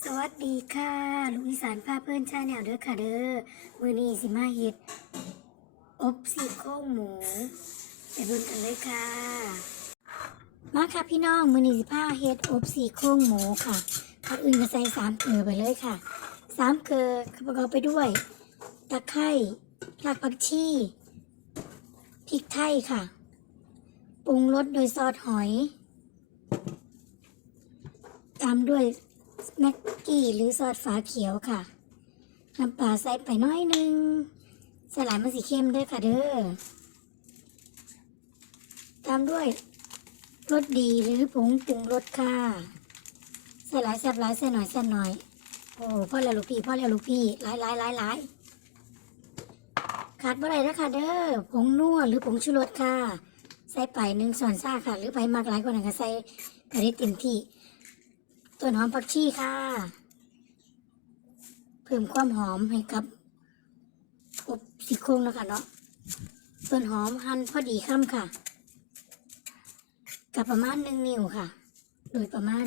สวัสดีค่ะ ลุงอีสานพาเพื่อนชาแนลเด้อค่ะเด้อมือนี้สิมาเฮ็ดอบซี่โครงหมูไปเบิ่งกันเลยค่ะ มาค่ะพี่น้องมือนี้สิพาเฮ็ดอบซี่โครงหมูค่ะก่อนอื่นก็ใส่สามเกลือไปเลยค่ะสามเกลือประกอบไปด้วยตะไคร้รากผักชีพริกไทยค่ะปรุงรสโดยซอสหอยตามด้วย แม็กกี้หรือซอสฝาเขียวค่ะ น้ำปลาใส่ไปน้อยหนึงใส่หลายมันสีเข้มด้วยค่ะเด้อ ตามด้วยรสดีหรือผงปรุงรสค่ะ ใส่หลายแซ่บหลายใส่หน่อยแซ่บหน่อย โอ้พ่อแล้วลูกพี่พ่อแล้วลูกพี่หลายหลายหลายหลายขาดบ่ได้นะคะเด้อ ผงนัวหรือผงชูรสค่ะ ใส่ไปหนึ่งส่วนซ่าค่ะ หรือไปมากหลายกว่านั้นก็ใส่กระได้เต็มที่ ต้นหอมผักชีค่ะ เพิ่มความหอมให้กับอบซี่โครงนะคะเนาะต้นหอมหั่นพอดีคำค่ะ กับประมาณหนึ่งนิ้วค่ะ โดยประมาณ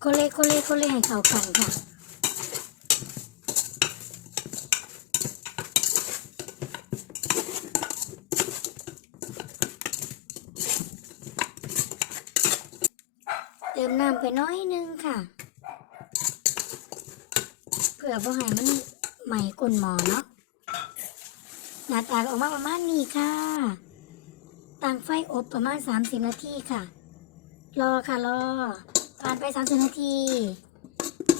โคเล่โคเล่โคเล่ให้เข้ากันค่ะ เติมน้ำไปน้อยนึงค่ะ เพื่อบ่ให้มันใหม่ก้นหมอเนาะหน้าตาออกมาประมาณนี้ค่ะตั้งไฟอบประมาณ 30 นาทีค่ะ รอค่ะรอผ่านไป 30 นาที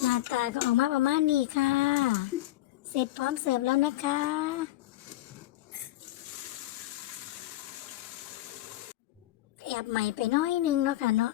หน้าตาก็ออกมาประมาณนี้ค่ะ เสร็จพร้อมเสิร์ฟแล้วนะคะ แอบใหม่ไปน้อยนึงเนาะค่ะเนาะ